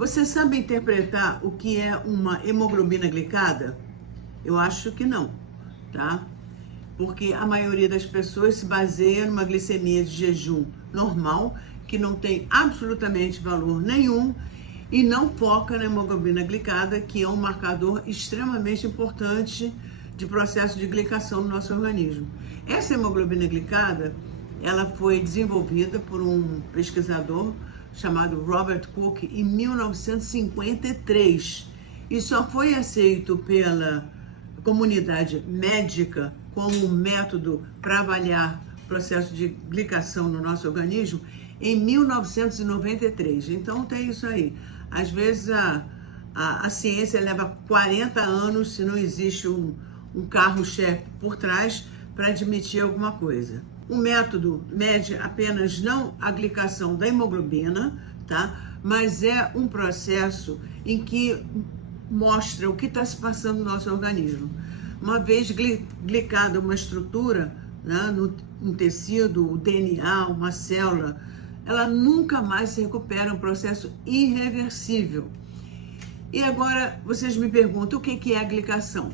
Você sabe interpretar o que é uma hemoglobina glicada? Eu acho que não, tá? Porque a maioria das pessoas se baseia numa glicemia de jejum normal, que não tem absolutamente valor nenhum, e não foca na hemoglobina glicada, que é um marcador extremamente importante de processo de glicação no nosso organismo. Essa hemoglobina glicada, ela foi desenvolvida por um pesquisador chamado Robert Koch em 1953 e só foi aceito pela comunidade médica como um método para avaliar o processo de glicação no nosso organismo em 1993. Então tem isso aí. Às vezes a ciência leva 40 anos se não existe um carro-chefe por trás para admitir alguma coisa. O método mede apenas não a glicação da hemoglobina, tá? Mas é um processo em que mostra o que está se passando no nosso organismo. Uma vez glicada uma estrutura, né, um tecido, o DNA, uma célula, ela nunca mais se recupera, é um processo irreversível. E agora vocês me perguntam o que é a glicação?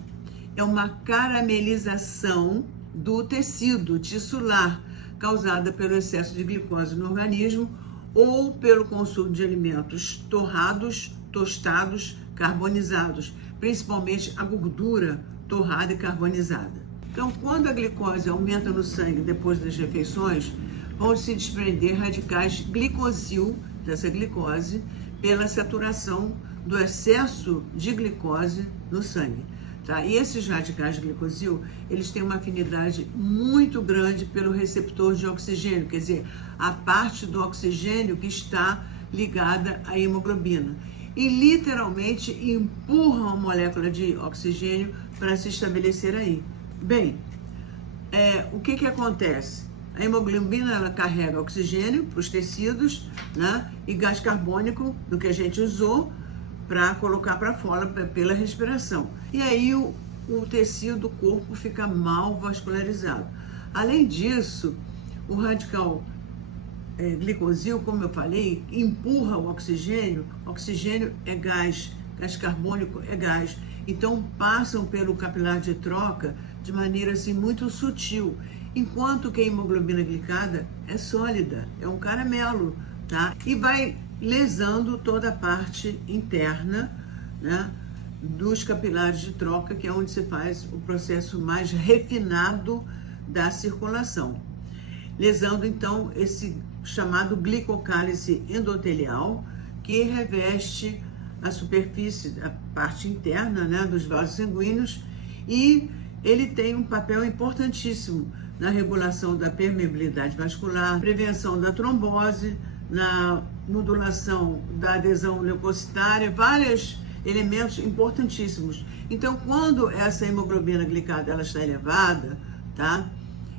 É uma caramelização do tecido tissular causada pelo excesso de glicose no organismo ou pelo consumo de alimentos torrados, tostados, carbonizados, principalmente a gordura torrada e carbonizada. Então, quando a glicose aumenta no sangue depois das refeições, vão se desprender radicais glicosil dessa glicose pela saturação do excesso de glicose no sangue. Tá? E esses radicais de glicosil, eles têm uma afinidade muito grande pelo receptor de oxigênio, quer dizer, a parte do oxigênio que está ligada à hemoglobina. E literalmente empurram a molécula de oxigênio para se estabelecer aí. Bem, o que acontece? A hemoglobina, ela carrega oxigênio para os tecidos, né, e gás carbônico do que a gente usou para colocar para fora pela respiração. E aí o tecido, o corpo fica mal vascularizado. Além disso, o radical glicosil, como eu falei, empurra o oxigênio é gás carbônico é gás. Então passam pelo capilar de troca de maneira assim muito sutil, enquanto que a hemoglobina glicada é sólida, é um caramelo, tá? E vai lesando toda a parte interna, né, dos capilares de troca, que é onde se faz o processo mais refinado da circulação. Lesando, então, esse chamado glicocálice endotelial, que reveste a superfície, a parte interna, né, dos vasos sanguíneos, e ele tem um papel importantíssimo na regulação da permeabilidade vascular, prevenção da trombose, na modulação da adesão leucocitária, vários elementos importantíssimos. Então, quando essa hemoglobina glicada ela está elevada, tá?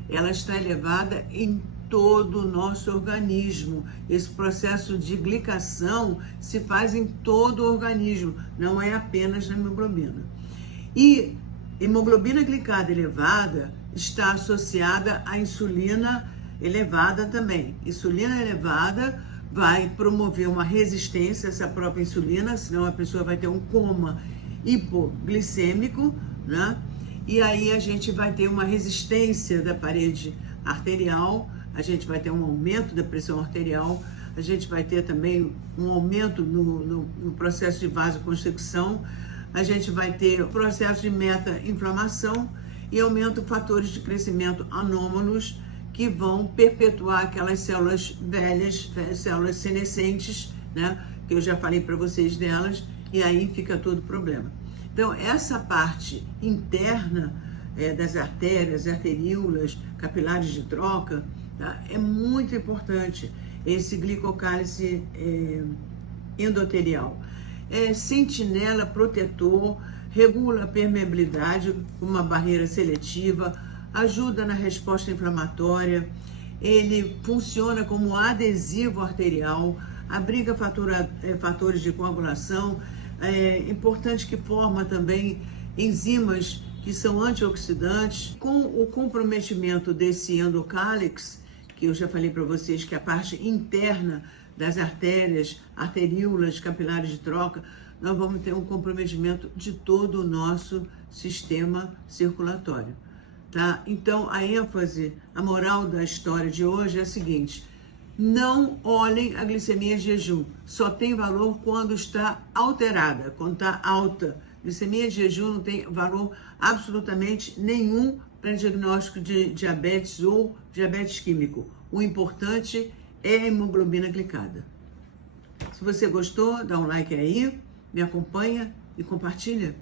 Ela está elevada em todo o nosso organismo. Esse processo de glicação se faz em todo o organismo, não é apenas na hemoglobina. E hemoglobina glicada elevada está associada à insulina elevada também. Insulina elevada vai promover uma resistência a essa própria insulina, senão a pessoa vai ter um coma hipoglicêmico, né? E aí a gente vai ter uma resistência da parede arterial, a gente vai ter um aumento da pressão arterial, a gente vai ter também um aumento no processo de vasoconstricção, a gente vai ter o processo de meta-inflamação e aumento de fatores de crescimento anômalos que vão perpetuar aquelas células velhas, células senescentes, né, que eu já falei para vocês delas, e aí fica todo o problema. Então, essa parte interna das artérias, arteríolas, capilares de troca, tá, é muito importante, esse glicocálice endotelial. É sentinela, protetor, regula a permeabilidade com uma barreira seletiva, ajuda na resposta inflamatória, ele funciona como adesivo arterial, abriga fatores de coagulação, é importante que forma também enzimas que são antioxidantes. Com o comprometimento desse endocálix, que eu já falei para vocês que é a parte interna das artérias, arteríolas, capilares de troca, nós vamos ter um comprometimento de todo o nosso sistema circulatório, tá? Então, a ênfase, a moral da história de hoje é a seguinte: não olhem a glicemia em jejum, só tem valor quando está alterada, quando está alta. Glicemia de jejum não tem valor absolutamente nenhum para diagnóstico de diabetes ou diabetes químico. O importante é a hemoglobina glicada. Se você gostou, dá um like aí, me acompanha e compartilha.